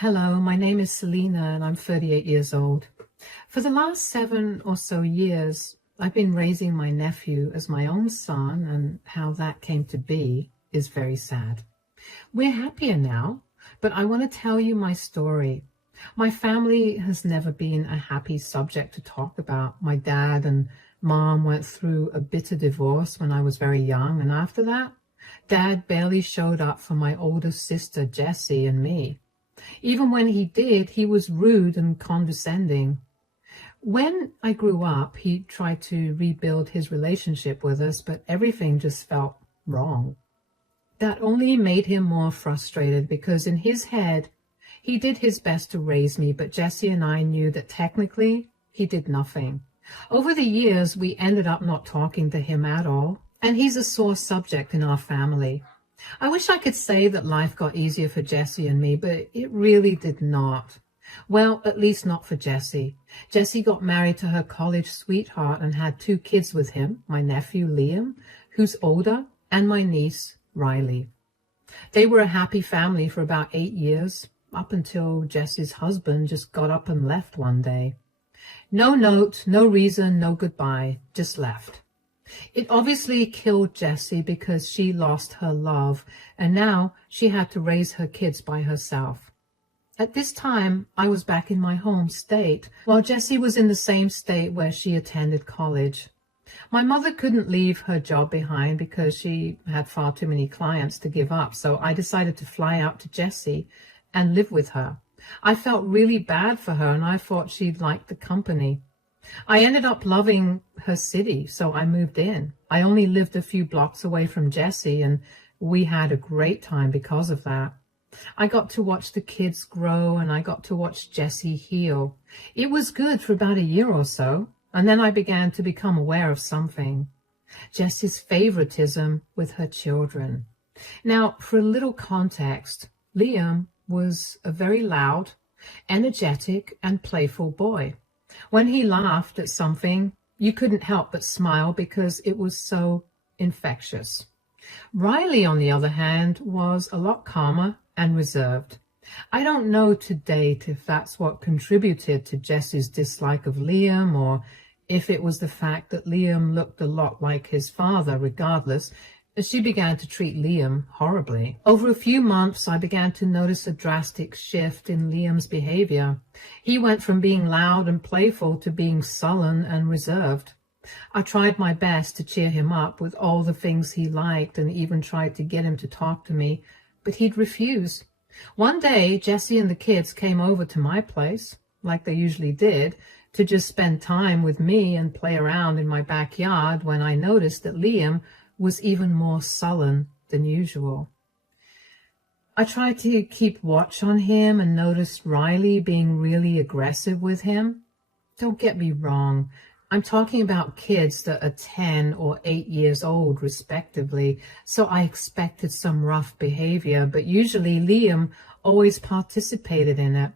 Hello, my name is Selena and I'm 38 years old. For the last 7 or so years, I've been raising my nephew as my own son, and how that came to be is very sad. We're happier now, but I want to tell you my story. My family has never been a happy subject to talk about. My dad and mom went through a bitter divorce when I was very young, and after that, Dad barely showed up for my older sister Jessie and me. Even when he did, he was rude and condescending. When I grew up, he tried to rebuild his relationship with us, but everything just felt wrong. That only made him more frustrated because in his head, he did his best to raise me, but Jessie and I knew that technically he did nothing. Over the years, we ended up not talking to him at all, and he's a sore subject in our family. I wish I could say that life got easier for Jessie and me, but it really did not. Well, at least not for Jessie. Jessie got married to her college sweetheart and had 2 kids with him, my nephew Liam, who's older, and my niece Riley. They were a happy family for about 8 years, up until Jessie's husband just got up and left one day. No note, no reason, no goodbye, just left. It obviously killed Jessie because she lost her love, and now she had to raise her kids by herself. At this time, I was back in my home state, while Jessie was in the same state where she attended college. My mother couldn't leave her job behind because she had far too many clients to give up, so I decided to fly out to Jessie and live with her. I felt really bad for her, and I thought she'd like the company. I ended up loving her city, so I moved in. I only lived a few blocks away from Jessie, and we had a great time because of that. I got to watch the kids grow, and I got to watch Jessie heal. It was good for about a year or so, and then I began to become aware of something. Jessie's favoritism with her children. Now, for a little context, Liam was a very loud, energetic, and playful boy. When he laughed at something, you couldn't help but smile because it was so infectious. Riley, on the other hand, was a lot calmer and reserved. I don't know to date if that's what contributed to Jessie's dislike of Liam, or if it was the fact that Liam looked a lot like his father. Regardless, she began to treat Liam horribly. Over a few months, I began to notice a drastic shift in Liam's behavior. He went from being loud and playful to being sullen and reserved. I tried my best to cheer him up with all the things he liked, and even tried to get him to talk to me, but he'd refuse. One day, Jessie and the kids came over to my place, like they usually did, to just spend time with me and play around in my backyard, when I noticed that Liam was even more sullen than usual. I tried to keep watch on him and noticed Riley being really aggressive with him. Don't get me wrong, I'm talking about kids that are 10 or 8 years old, respectively, so I expected some rough behavior, but usually Liam always participated in it.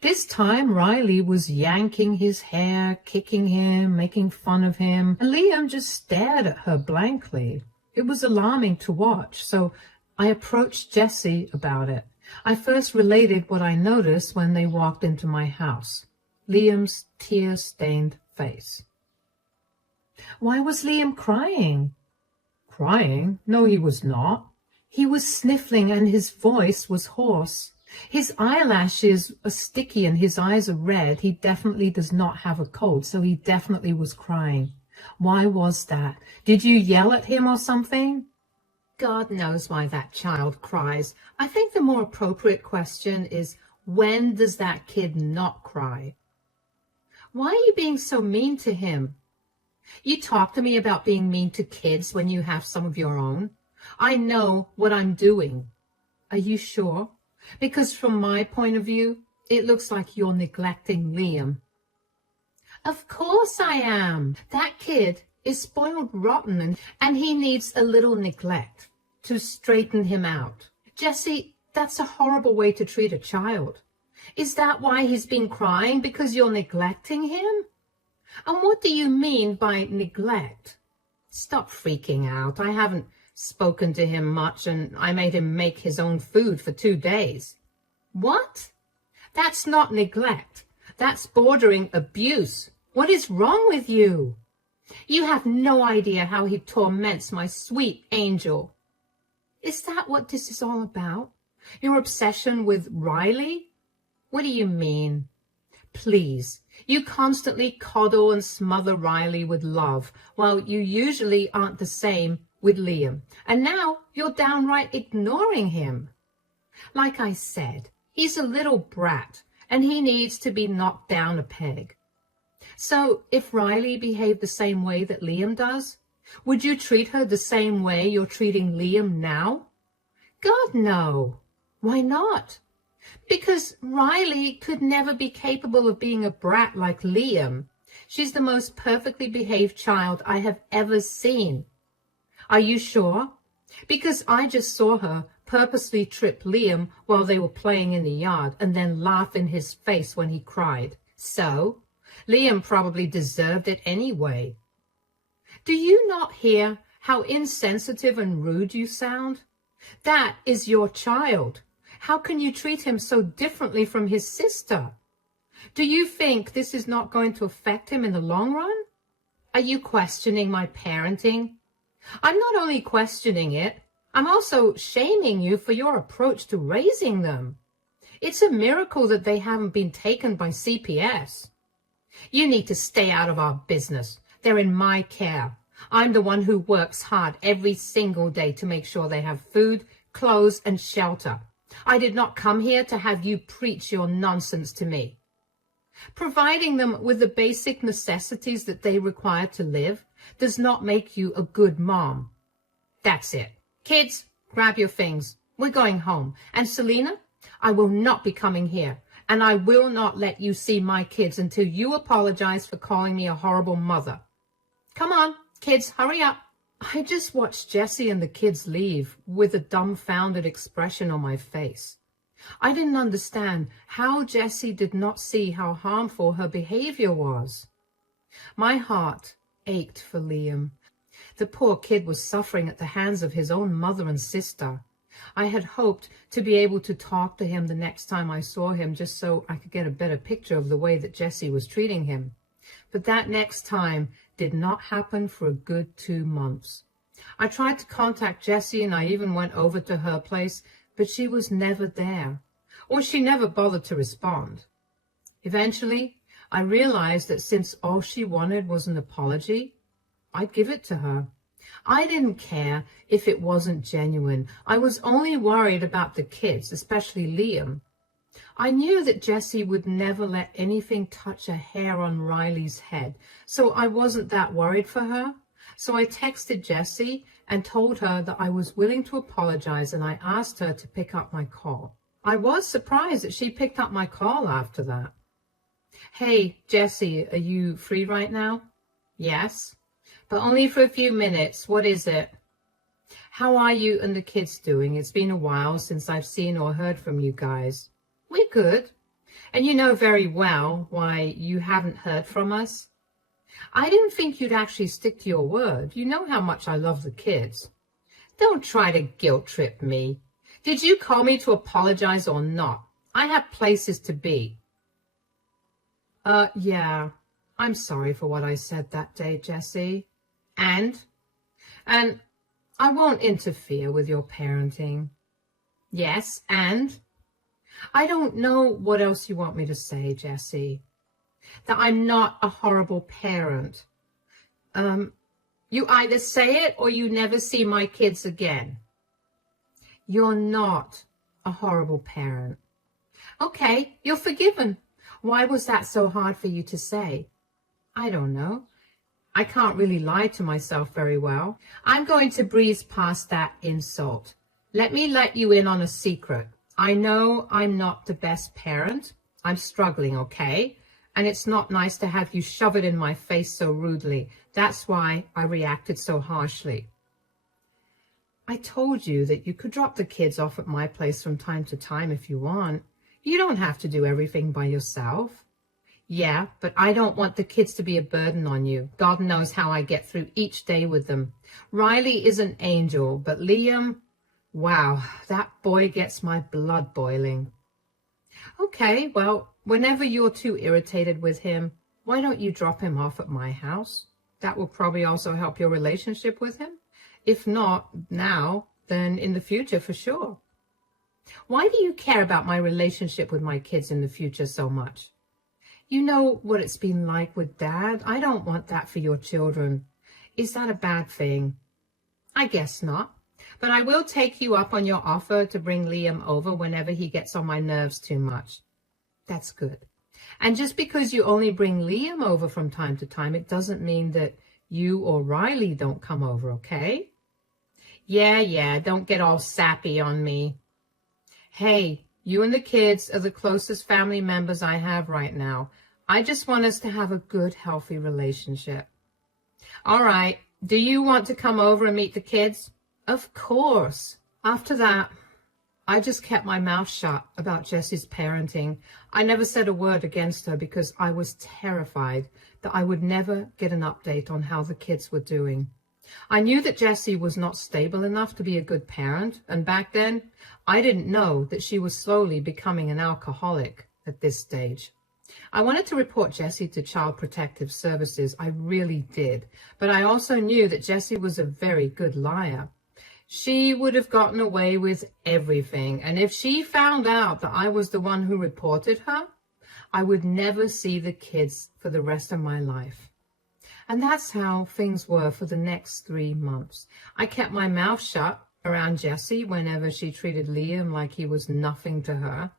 This time, Riley was yanking his hair, kicking him, making fun of him, and Liam just stared at her blankly. It was alarming to watch, so I approached Jessie about it. I first related what I noticed when they walked into my house: Liam's tear-stained face. Why was Liam crying? Crying? No, he was not. He was sniffling and his voice was hoarse. His eyelashes are sticky and his eyes are red. He definitely does not have a cold, so he definitely was crying. Why was that? Did you yell at him or something? God knows why that child cries. I think the more appropriate question is, when does that kid not cry? Why are you being so mean to him? You talk to me about being mean to kids when you have some of your own. I know what I'm doing. Are you sure? Because from my point of view, it looks like you're neglecting Liam. Of course I am. That kid is spoiled rotten, and he needs a little neglect to straighten him out. Jessie, that's a horrible way to treat a child. Is that why he's been crying? Because you're neglecting him? And what do you mean by neglect? Stop freaking out. I haven't spoken to him much, and I made him make his own food for 2 days. What? That's not neglect. That's bordering abuse. What is wrong with you? You have no idea how he torments my sweet angel. Is that what this is all about? Your obsession with Riley? What do you mean? Please, you constantly coddle and smother Riley with love, while you usually aren't the same with Liam. And now you're downright ignoring him. Like I said, he's a little brat, and he needs to be knocked down a peg. So if Riley behaved the same way that Liam does, would you treat her the same way you're treating Liam now? God, no. Why not? Because Riley could never be capable of being a brat like Liam. She's the most perfectly behaved child I have ever seen. Are you sure? Because I just saw her purposely trip Liam while they were playing in the yard and then laugh in his face when he cried. So, Liam probably deserved it anyway. Do you not hear how insensitive and rude you sound? That is your child. How can you treat him so differently from his sister? Do you think this is not going to affect him in the long run? Are you questioning my parenting? I'm not only questioning it, I'm also shaming you for your approach to raising them. It's a miracle that they haven't been taken by CPS. You need to stay out of our business. They're in my care. I'm the one who works hard every single day to make sure they have food, clothes, and shelter. I did not come here to have you preach your nonsense to me. Providing them with the basic necessities that they require to live does not make you a good mom. That's it. Kids, grab your things. We're going home. And Selena, I will not be coming here. And I will not let you see my kids until you apologize for calling me a horrible mother. Come on, kids, hurry up. I just watched Jessie and the kids leave with a dumbfounded expression on my face. I didn't understand how Jessie did not see how harmful her behavior was. My heart ached for Liam. The poor kid was suffering at the hands of his own mother and sister. I had hoped to be able to talk to him the next time I saw him just so I could get a better picture of the way that Jessie was treating him. But that next time did not happen for a good 2 months. I tried to contact Jessie and I even went over to her place, but she was never there, or she never bothered to respond. Eventually, I realized that since all she wanted was an apology, I'd give it to her. I didn't care if it wasn't genuine. I was only worried about the kids, especially Liam. I knew that Jessie would never let anything touch a hair on Riley's head, so I wasn't that worried for her. So I texted Jessie and told her that I was willing to apologize, and I asked her to pick up my call. I was surprised that she picked up my call after that. Hey, Jessie, are you free right now? Yes, but only for a few minutes. What is it? How are you and the kids doing? It's been a while since I've seen or heard from you guys. We're good. And you know very well why you haven't heard from us. I didn't think you'd actually stick to your word. You know how much I love the kids. Don't try to guilt trip me. Did you call me to apologize or not? I have places to be. Yeah. I'm sorry for what I said that day, Jessie. And I won't interfere with your parenting. Yes, and? I don't know what else you want me to say, Jessie. That I'm not a horrible parent. You either say it or you never see my kids again. You're not a horrible parent. Okay, you're forgiven. Why was that so hard for you to say? I don't know. I can't really lie to myself very well. I'm going to breeze past that insult. Let me let you in on a secret. I know I'm not the best parent. I'm struggling, okay? And it's not nice to have you shove it in my face so rudely. That's why I reacted so harshly. I told you that you could drop the kids off at my place from time to time if you want. You don't have to do everything by yourself. Yeah, but I don't want the kids to be a burden on you. God knows how I get through each day with them. Riley is an angel, but Liam, wow, that boy gets my blood boiling. Okay, well, whenever you're too irritated with him, why don't you drop him off at my house? That will probably also help your relationship with him. If not now, then in the future for sure. Why do you care about my relationship with my kids in the future so much? You know what it's been like with Dad. I don't want that for your children. Is that a bad thing? I guess not. But I will take you up on your offer to bring Liam over whenever he gets on my nerves too much. That's good. And just because you only bring Liam over from time to time, it doesn't mean that you or Riley don't come over, okay? Yeah, don't get all sappy on me. Hey, you and the kids are the closest family members I have right now. I just want us to have a good, healthy relationship. All right, do you want to come over and meet the kids? Of course. After that, I just kept my mouth shut about Jessie's parenting. I never said a word against her because I was terrified that I would never get an update on how the kids were doing. I knew that Jessie was not stable enough to be a good parent, and back then, I didn't know that she was slowly becoming an alcoholic at this stage. I wanted to report Jessie to Child Protective Services. I really did. But I also knew that Jessie was a very good liar. She would have gotten away with everything. And if she found out that I was the one who reported her, I would never see the kids for the rest of my life. And that's how things were for the next 3 months. I kept my mouth shut around Jessie whenever she treated Liam like he was nothing to her.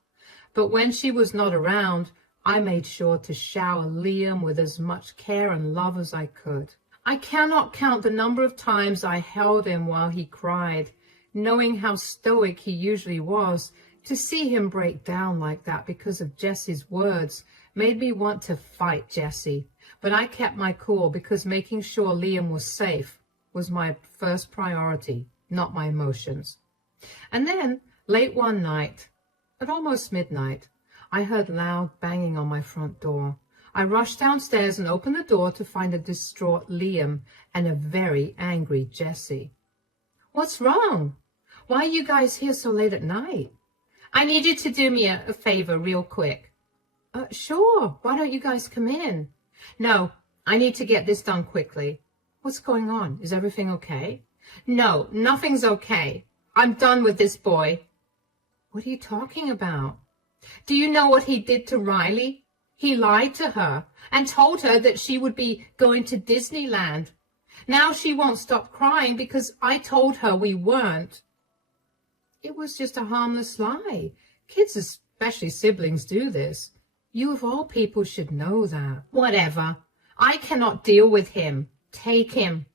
But when she was not around, I made sure to shower Liam with as much care and love as I could. I cannot count the number of times I held him while he cried. Knowing how stoic he usually was, to see him break down like that because of Jessie's words made me want to fight Jessie. But I kept my cool because making sure Liam was safe was my first priority, not my emotions. And then, late one night, at almost midnight, I heard loud banging on my front door. I rushed downstairs and opened the door to find a distraught Liam and a very angry Jessie. What's wrong? Why are you guys here so late at night? I need you to do me a favor real quick. Sure. Why don't you guys come in? No, I need to get this done quickly. What's going on? Is everything okay? No, nothing's okay. I'm done with this boy. What are you talking about? Do you know what he did to Riley? He lied to her and told her that she would be going to Disneyland. Now she won't stop crying because I told her we weren't. It was just a harmless lie. Kids, especially siblings, do this. You of all people should know that. Whatever. I cannot deal with him. Take him.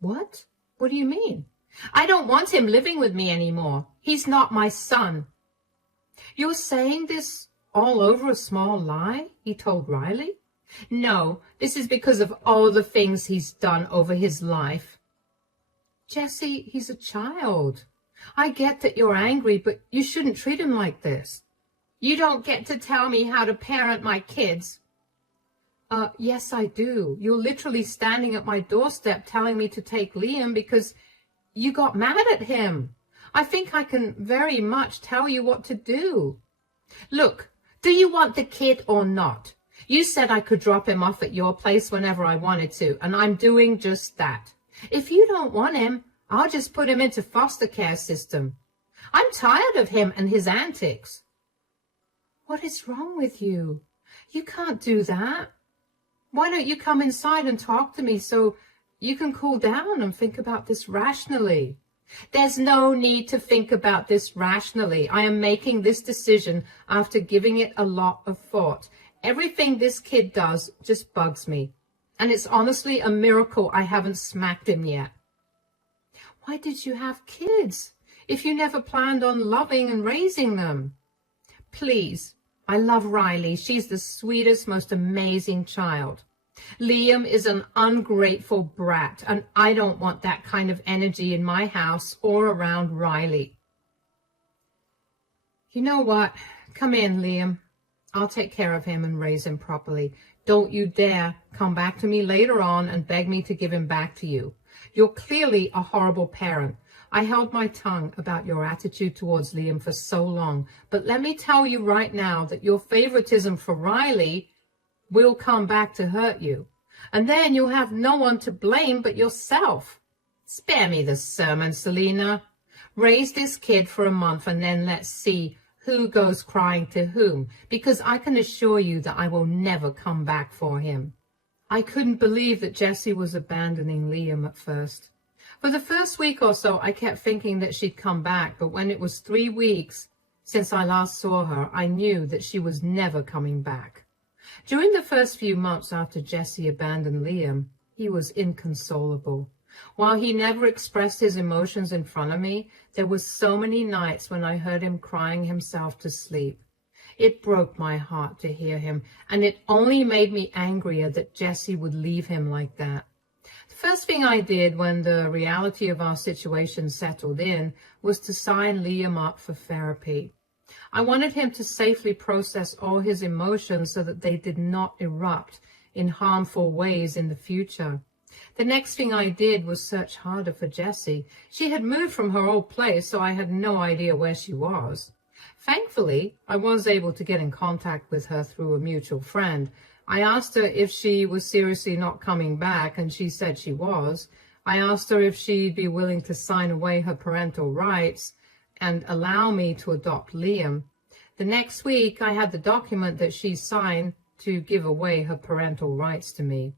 What? What do you mean? I don't want him living with me anymore. He's not my son. You're saying this all over a small lie? He told Riley. No, this is because of all the things he's done over his life. Jessie, he's a child. I get that you're angry, but you shouldn't treat him like this. You don't get to tell me how to parent my kids. Yes, I do. You're literally standing at my doorstep telling me to take Liam because you got mad at him. I think I can very much tell you what to do. Look, do you want the kid or not? You said I could drop him off at your place whenever I wanted to, and I'm doing just that. If you don't want him, I'll just put him into foster care system. I'm tired of him and his antics. What is wrong with you? You can't do that. Why don't you come inside and talk to me so you can cool down and think about this rationally? There's no need to think about this rationally. I am making this decision after giving it a lot of thought. Everything this kid does just bugs me. And it's honestly a miracle I haven't smacked him yet. Why did you have kids if you never planned on loving and raising them? Please, I love Riley. She's the sweetest, most amazing child. Liam is an ungrateful brat, and I don't want that kind of energy in my house or around Riley. You know what? Come in, Liam. I'll take care of him and raise him properly. Don't you dare come back to me later on and beg me to give him back to you. You're clearly a horrible parent. I held my tongue about your attitude towards Liam for so long, but let me tell you right now that your favoritism for Riley will come back to hurt you. And then you'll have no one to blame but yourself. Spare me the sermon, Selena. Raise this kid for a month and then let's see who goes crying to whom, because I can assure you that I will never come back for him. I couldn't believe that Jessie was abandoning Liam at first. For the first week or so, I kept thinking that she'd come back, but when it was 3 weeks since I last saw her, I knew that she was never coming back. During the first few months after Jessie abandoned Liam, he was inconsolable. While he never expressed his emotions in front of me, there were so many nights when I heard him crying himself to sleep. It broke my heart to hear him, and it only made me angrier that Jessie would leave him like that. The first thing I did when the reality of our situation settled in was to sign Liam up for therapy. I wanted him to safely process all his emotions so that they did not erupt in harmful ways in the future. The next thing I did was search harder for Jessie. She had moved from her old place, so I had no idea where she was. Thankfully, I was able to get in contact with her through a mutual friend. I asked her if she was seriously not coming back, and she said she was. I asked her if she'd be willing to sign away her parental rights and allow me to adopt Liam. The next week, I had the document that she signed to give away her parental rights to me.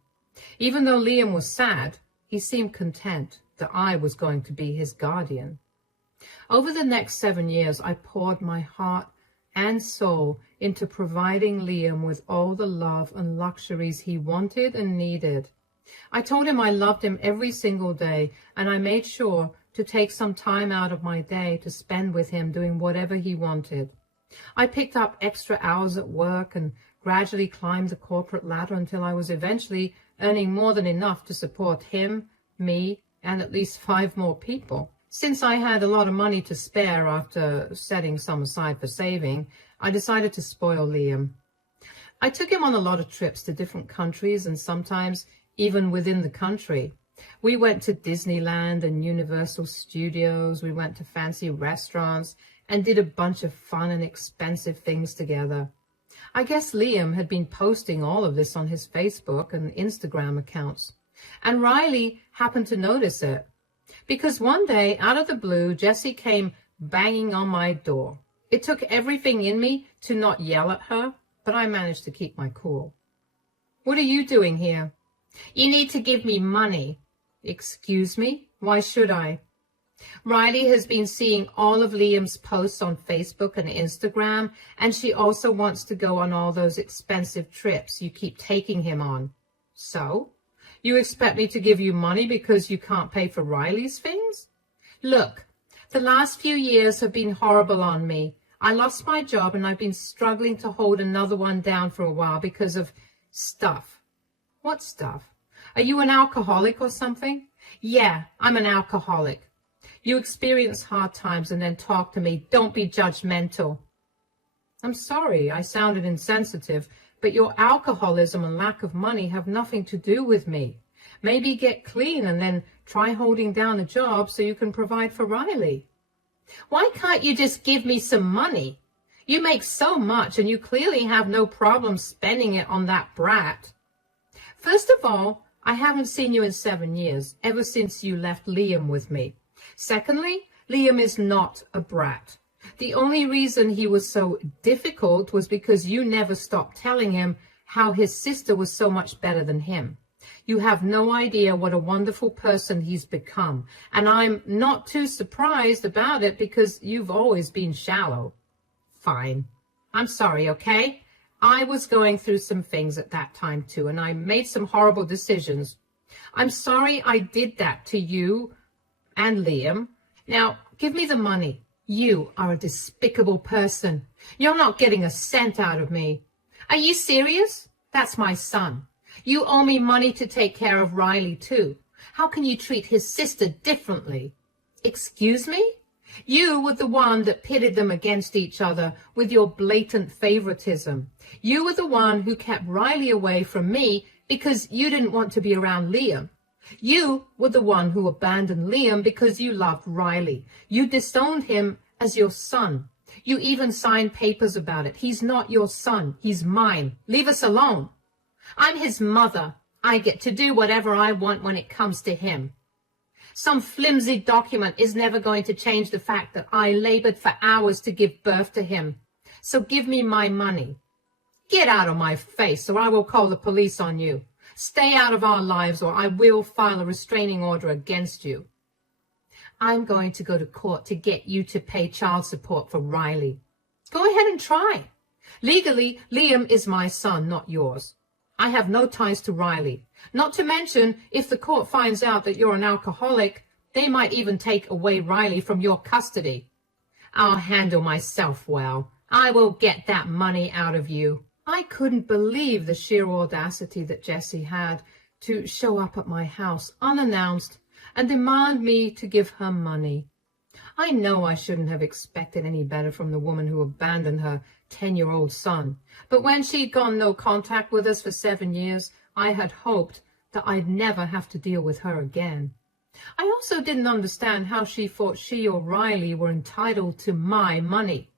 Even though Liam was sad, he seemed content that I was going to be his guardian. Over the next 7 years, I poured my heart and soul into providing Liam with all the love and luxuries he wanted and needed. I told him I loved him every single day, and I made sure to take some time out of my day to spend with him doing whatever he wanted. I picked up extra hours at work and gradually climbed the corporate ladder until I was eventually earning more than enough to support him, me, and at least 5 more people. Since I had a lot of money to spare after setting some aside for saving, I decided to spoil Liam. I took him on a lot of trips to different countries and sometimes even within the country. We went to Disneyland and Universal Studios, we went to fancy restaurants, and did a bunch of fun and expensive things together. I guess Liam had been posting all of this on his Facebook and Instagram accounts, and Riley happened to notice it. Because one day, out of the blue, Jessie came banging on my door. It took everything in me to not yell at her, but I managed to keep my cool. "What are you doing here?" "You need to give me money." "Excuse me? Why should I?" "Riley has been seeing all of Liam's posts on Facebook and Instagram, and she also wants to go on all those expensive trips you keep taking him on." "So? You expect me to give you money because you can't pay for Riley's things?" "Look, the last few years have been horrible on me. I lost my job and I've been struggling to hold another one down for a while because of stuff." "What stuff? Are you an alcoholic or something?" "Yeah, I'm an alcoholic." "You experience hard times and then talk to me. Don't be judgmental." "I'm sorry, I sounded insensitive, but your alcoholism and lack of money have nothing to do with me. Maybe get clean and then try holding down a job so you can provide for Riley." "Why can't you just give me some money? You make so much and you clearly have no problem spending it on that brat." "First of all, I haven't seen you in 7 years, ever since you left Liam with me. Secondly, Liam is not a brat. The only reason he was so difficult was because you never stopped telling him how his sister was so much better than him. You have no idea what a wonderful person he's become, and I'm not too surprised about it because you've always been shallow." "Fine. I'm sorry, okay? I was going through some things at that time too, and I made some horrible decisions. I'm sorry I did that to you and Liam. Now, give me the money. You are a despicable person. You're not getting a cent out of me." "Are you serious? That's my son. You owe me money to take care of Riley too. How can you treat his sister differently?" "Excuse me? You were the one that pitted them against each other with your blatant favoritism. You were the one who kept Riley away from me because you didn't want to be around Liam. You were the one who abandoned Liam because you loved Riley. You disowned him as your son. You even signed papers about it. He's not your son. He's mine. Leave us alone. I'm his mother. I get to do whatever I want when it comes to him. Some flimsy document is never going to change the fact that I labored for hours to give birth to him. So give me my money. Get out of my face, or I will call the police on you. Stay out of our lives, or I will file a restraining order against you. I'm going to go to court to get you to pay child support for Riley. Go ahead and try. Legally, Liam is my son, not yours. I have no ties to Riley. Not to mention, if the court finds out that you're an alcoholic, they might even take away Riley from your custody. I'll handle myself well. I will get that money out of you. I couldn't believe the sheer audacity that Jessie had to show up at my house unannounced and demand me to give her money. I know I shouldn't have expected any better from the woman who abandoned her 10-year-old son, but when she'd gone no contact with us for 7 years, I had hoped that I'd never have to deal with her again. I also didn't understand how she thought she or Riley were entitled to my money.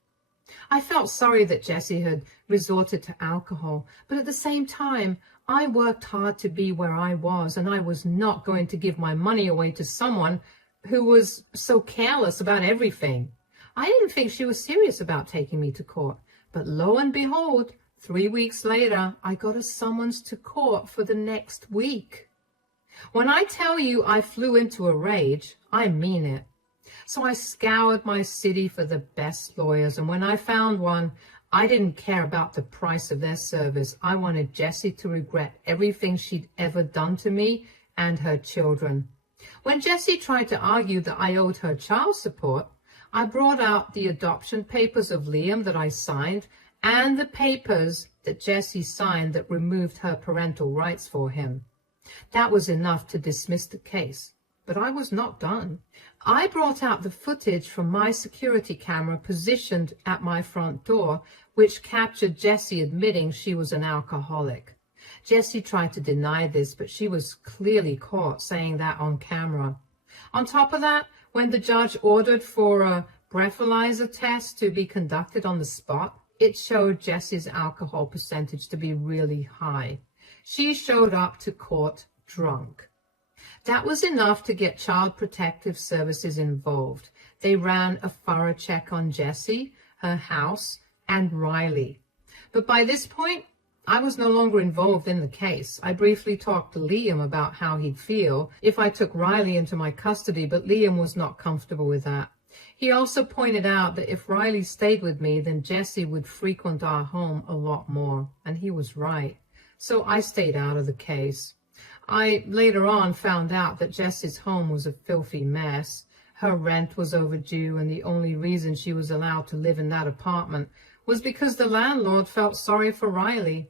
I felt sorry that Jessie had resorted to alcohol, but at the same time, I worked hard to be where I was, and I was not going to give my money away to someone who was so careless about everything. I didn't think she was serious about taking me to court, but lo and behold, 3 weeks later, I got a summons to court for the next week. When I tell you I flew into a rage, I mean it. So I scoured my city for the best lawyers, and when I found one, I didn't care about the price of their service. I wanted Jessie to regret everything she'd ever done to me and her children. When Jessie tried to argue that I owed her child support, I brought out the adoption papers of Liam that I signed and the papers that Jessie signed that removed her parental rights for him. That was enough to dismiss the case. But I was not done. I brought out the footage from my security camera positioned at my front door, which captured Jessie admitting she was an alcoholic. Jessie tried to deny this, but she was clearly caught saying that on camera. On top of that, when the judge ordered for a breathalyzer test to be conducted on the spot, it showed Jessie's alcohol percentage to be really high. She showed up to court drunk. That was enough to get Child Protective Services involved. They ran a thorough check on Jessie, her house, and Riley. But by this point, I was no longer involved in the case. I briefly talked to Liam about how he'd feel if I took Riley into my custody, but Liam was not comfortable with that. He also pointed out that if Riley stayed with me, then Jessie would frequent our home a lot more, and he was right. So I stayed out of the case. I later on found out that Jessie's home was a filthy mess. Her rent was overdue, and the only reason she was allowed to live in that apartment was because the landlord felt sorry for Riley.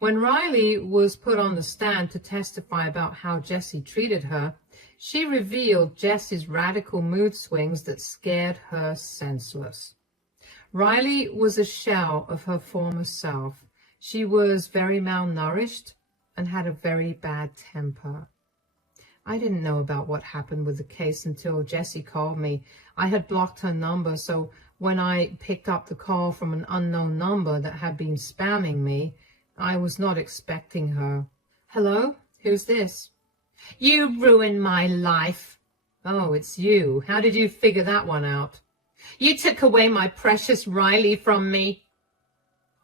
When Riley was put on the stand to testify about how Jessie treated her, she revealed Jessie's radical mood swings that scared her senseless. Riley was a shell of her former self. She was very malnourished and had a very bad temper. I didn't know about what happened with the case until Jessie called me. I had blocked her number, so when I picked up the call from an unknown number that had been spamming me, I was not expecting her. Hello? Who's this? You ruined my life. Oh, it's you. How did you figure that one out? You took away my precious Riley from me.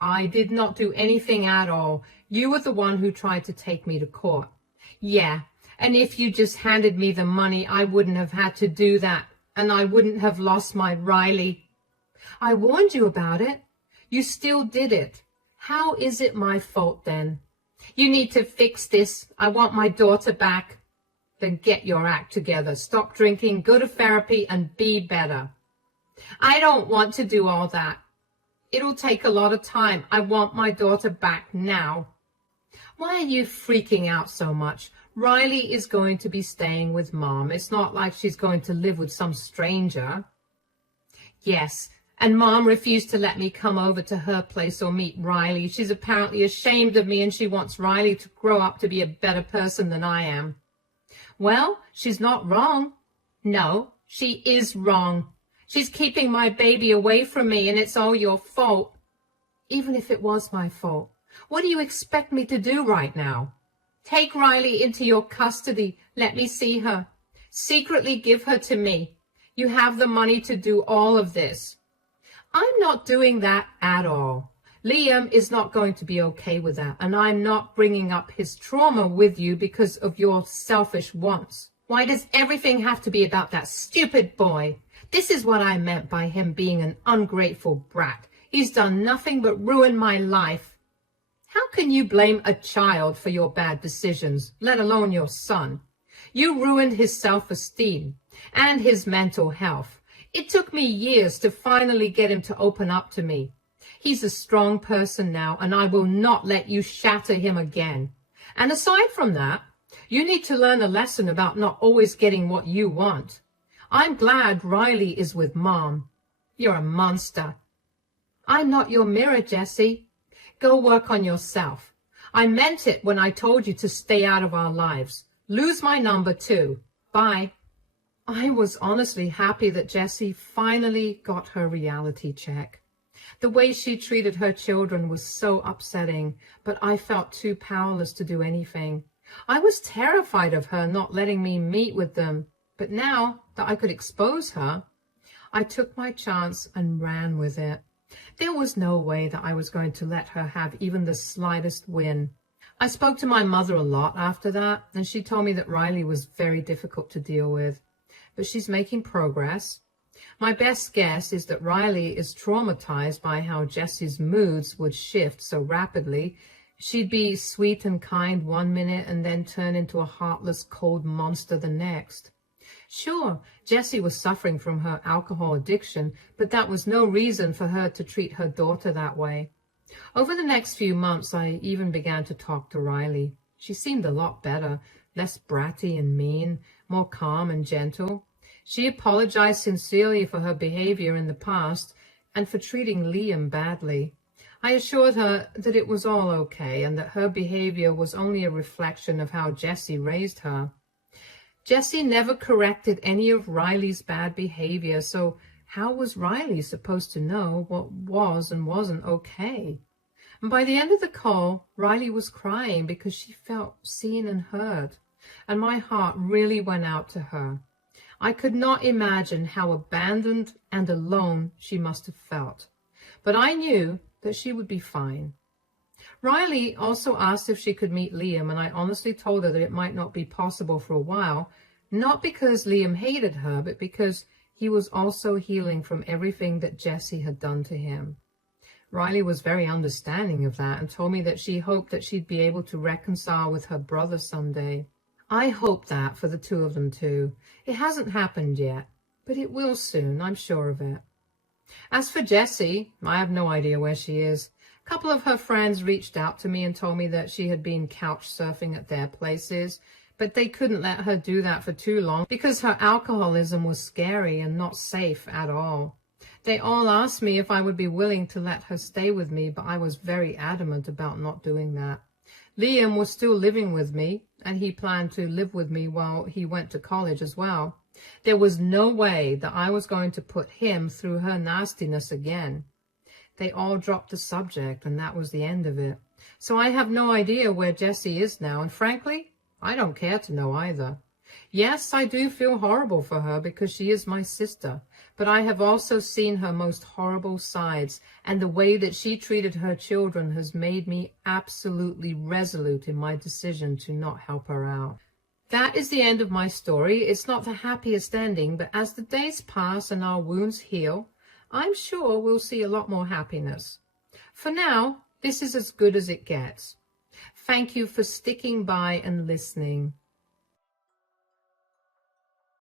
I did not do anything at all. You were the one who tried to take me to court. Yeah, and if you just handed me the money, I wouldn't have had to do that, and I wouldn't have lost my Riley. I warned you about it. You still did it. How is it my fault then? You need to fix this. I want my daughter back. Then get your act together. Stop drinking, go to therapy, and be better. I don't want to do all that. It'll take a lot of time. I want my daughter back now. Why are you freaking out so much? Riley is going to be staying with Mom. It's not like she's going to live with some stranger. Yes, and Mom refused to let me come over to her place or meet Riley. She's apparently ashamed of me, and she wants Riley to grow up to be a better person than I am. Well, she's not wrong. No, she is wrong. She's keeping my baby away from me, and it's all your fault. Even if it was my fault, what do you expect me to do right now? Take Riley into your custody. Let me see her. Secretly give her to me. You have the money to do all of this. I'm not doing that at all. Liam is not going to be okay with that, and I'm not bringing up his trauma with you because of your selfish wants. Why does everything have to be about that stupid boy? This is what I meant by him being an ungrateful brat. He's done nothing but ruin my life. How can you blame a child for your bad decisions, let alone your son? You ruined his self-esteem and his mental health. It took me years to finally get him to open up to me. He's a strong person now, and I will not let you shatter him again. And aside from that, you need to learn a lesson about not always getting what you want. I'm glad Riley is with Mom. You're a monster. I'm not your mirror, Jessie. Go work on yourself. I meant it when I told you to stay out of our lives. Lose my number too. Bye. I was honestly happy that Jessie finally got her reality check. The way she treated her children was so upsetting, but I felt too powerless to do anything. I was terrified of her not letting me meet with them, but now that I could expose her, I took my chance and ran with it. There was no way that I was going to let her have even the slightest win. I spoke to my mother a lot after that, and she told me that Riley was very difficult to deal with, but she's making progress. My best guess is that Riley is traumatized by how Jessie's moods would shift so rapidly. She'd be sweet and kind one minute and then turn into a heartless, cold monster the next. Sure, Jessie was suffering from her alcohol addiction, but that was no reason for her to treat her daughter that way. Over the next few months, I even began to talk to Riley. She seemed a lot better, less bratty and mean, more calm and gentle. She apologized sincerely for her behavior in the past and for treating Liam badly. I assured her that it was all okay and that her behavior was only a reflection of how Jessie raised her. Jessie never corrected any of Riley's bad behavior, so how was Riley supposed to know what was and wasn't okay? And by the end of the call, Riley was crying because she felt seen and heard, and my heart really went out to her. I could not imagine how abandoned and alone she must have felt, but I knew that she would be fine. Riley also asked if she could meet Liam, and I honestly told her that it might not be possible for a while, not because Liam hated her, but because he was also healing from everything that Jessie had done to him. Riley was very understanding of that and told me that she hoped that she'd be able to reconcile with her brother someday. I hope that for the two of them too. It hasn't happened yet, but it will soon, I'm sure of it. As for Jessie, I have no idea where she is. A couple of her friends reached out to me and told me that she had been couch surfing at their places, but they couldn't let her do that for too long because her alcoholism was scary and not safe at all. They all asked me if I would be willing to let her stay with me, but I was very adamant about not doing that. Liam was still living with me, and he planned to live with me while he went to college as well. There was no way that I was going to put him through her nastiness again. They all dropped the subject, and that was the end of it. So I have no idea where Jessie is now, and frankly, I don't care to know either. Yes, I do feel horrible for her because she is my sister, but I have also seen her most horrible sides, and the way that she treated her children has made me absolutely resolute in my decision to not help her out. That is the end of my story. It's not the happiest ending, but as the days pass and our wounds heal, I'm sure we'll see a lot more happiness. For now, this is as good as it gets. Thank you for sticking by and listening.